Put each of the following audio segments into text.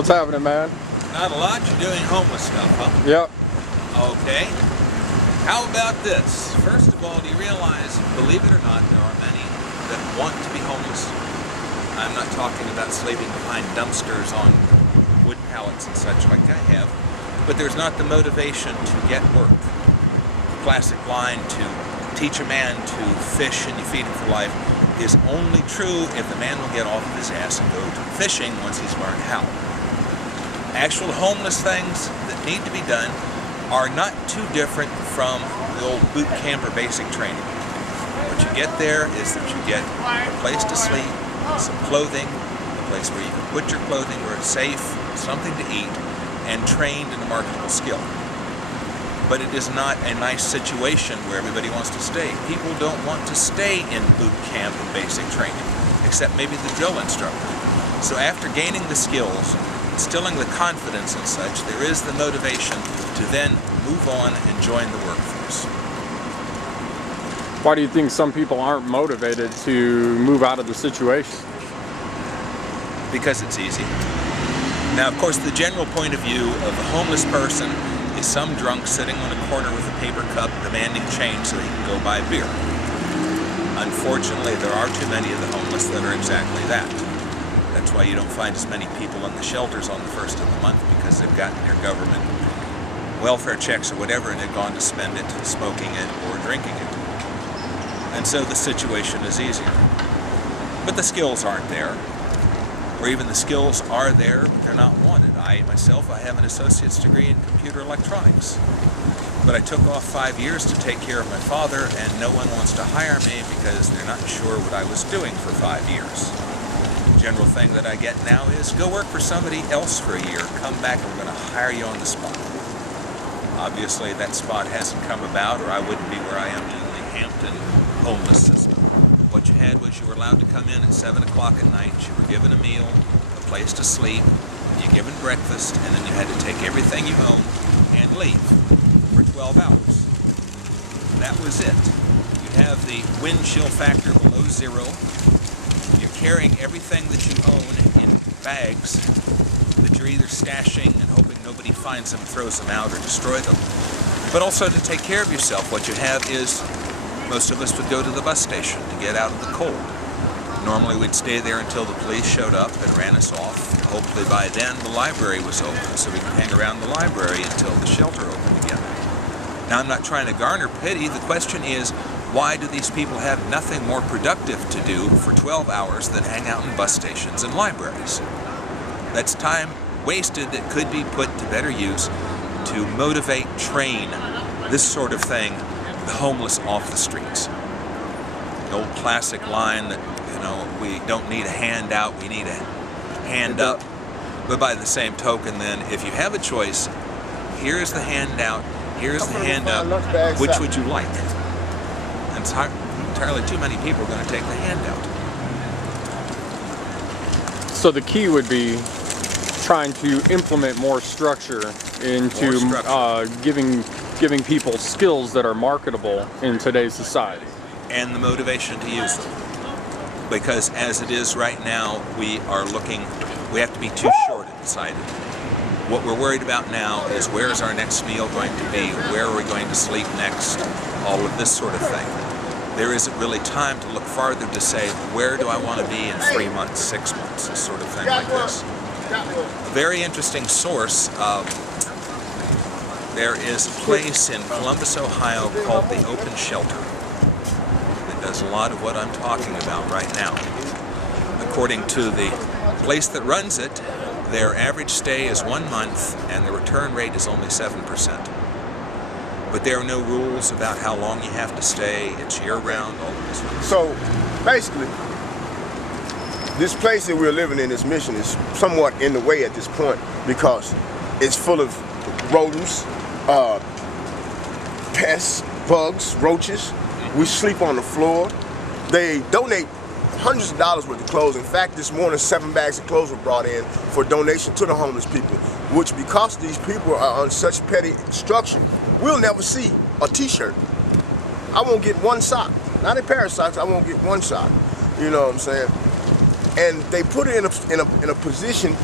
What's happening, man? Not a lot. You're doing homeless stuff, huh? Yep. Okay. How about this? First of all, do you realize, believe it or not, there are many that want to be homeless? I'm not talking about sleeping behind dumpsters on wood pallets and such like I have, but there's not the motivation to get work. The classic line, to teach a man to fish and you feed him for life, is only true if the man will get off of his ass and go to fishing once he's learned how. Actual homeless things that need to be done are not too different from the old boot camp or basic training. What you get there is that you get a place to sleep, some clothing, a place where you can put your clothing where it's safe, something to eat, and trained in a marketable skill. But it is not a nice situation where everybody wants to stay. People don't want to stay in boot camp and basic training, except maybe the drill instructor. So after gaining the skills, instilling the confidence and such, there is the motivation to then move on and join the workforce. Why do you think some people aren't motivated to move out of the situation? Because it's easy. Now, of course, the general point of view of a homeless person is some drunk sitting on a corner with a paper cup demanding change so he can go buy beer. Unfortunately, there are too many of the homeless that are exactly that. That's why you don't find as many people in the shelters on the first of the month, because they've gotten their government welfare checks or whatever and they've gone to spend it smoking it or drinking it. And so the situation is easier. But the skills aren't there. Or even the skills are there, but they're not wanted. I have an associate's degree in computer electronics. But I took off 5 years to take care of my father, and no one wants to hire me because they're not sure what I was doing for 5 years. The general thing that I get now is, go work for somebody else for a year, come back and we're going to hire you on the spot. Obviously that spot hasn't come about, or I wouldn't be where I am in the Hampton homeless system. What you had was you were allowed to come in at 7 o'clock at night, you were given a meal, a place to sleep, you're given breakfast, and then you had to take everything you owned and leave for 12 hours. That was it. You have the wind chill factor below zero, you're carrying everything that you own in bags that you're either stashing and hoping nobody finds them, throws them out, or destroy them. But also to take care of yourself, what you have is, most of us would go to the bus station to get out of the cold. Normally we'd stay there until the police showed up and ran us off. Hopefully by then the library was open, so we could hang around the library until the shelter opened again. Now, I'm not trying to garner pity. The question is, why do these people have nothing more productive to do for 12 hours than hang out in bus stations and libraries? That's time wasted that could be put to better use to motivate, train this sort of thing, the homeless off the streets. The old classic line that, we don't need a handout, we need a hand up. But by the same token then, if you have a choice, here's the handout, here's the hand up, which would you like? And it's entirely too many people are going to take the handout. So the key would be trying to implement more structure into giving people skills that are marketable in today's society. And the motivation to use them. Because as it is right now, we have to be too short-sighted. What we're worried about now is, where is our next meal going to be? Where are we going to sleep next? All of this sort of thing. There isn't really time to look farther to say, where do I want to be in 3 months, 6 months, this sort of thing like this. A very interesting source, there is a place in Columbus, Ohio called the Open Shelter that does a lot of what I'm talking about right now. According to the place that runs it, their average stay is 1 month and the return rate is only 7%. But there are no rules about how long you have to stay, it's year-round, all of this. So, basically, this place that we're living in, this mission, is somewhat in the way at this point because it's full of rodents, pests, bugs, roaches. We sleep on the floor. They donate hundreds of dollars worth of clothes. In fact, this morning 7 bags of clothes were brought in for donation to the homeless people, which, because these people are on such petty instruction, we'll never see a t-shirt. I won't get one sock. Not a pair of socks, I won't get one sock. You know what I'm saying? And they put it in a position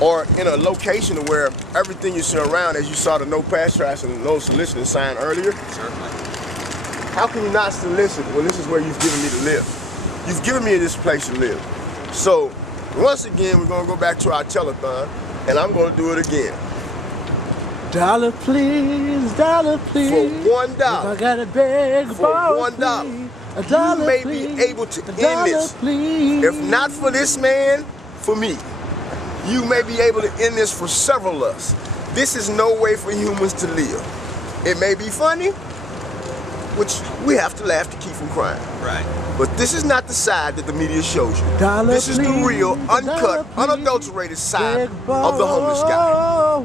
or in a location where everything you see around, as you saw the no trespass and no soliciting sign earlier, Certainly. how can you not solicit when this is where you've given me to live? You've given me this place to live. So once again, we're gonna go back to our telethon, and I'm gonna do it again. Dollar please, dollar please. For $1. If I gotta beg For borrow, $1. please. A dollar, You may please. be able to A end dollar, this. please. If not for this man, for me. You may be able to end this for several of us. This is no way for humans to live. It may be funny, which we have to laugh to keep from crying. Right. But this is not the side that the media shows you. Dollar, This is the please. real, A dollar, uncut, please. unadulterated side Beg of the homeless guy. borrow.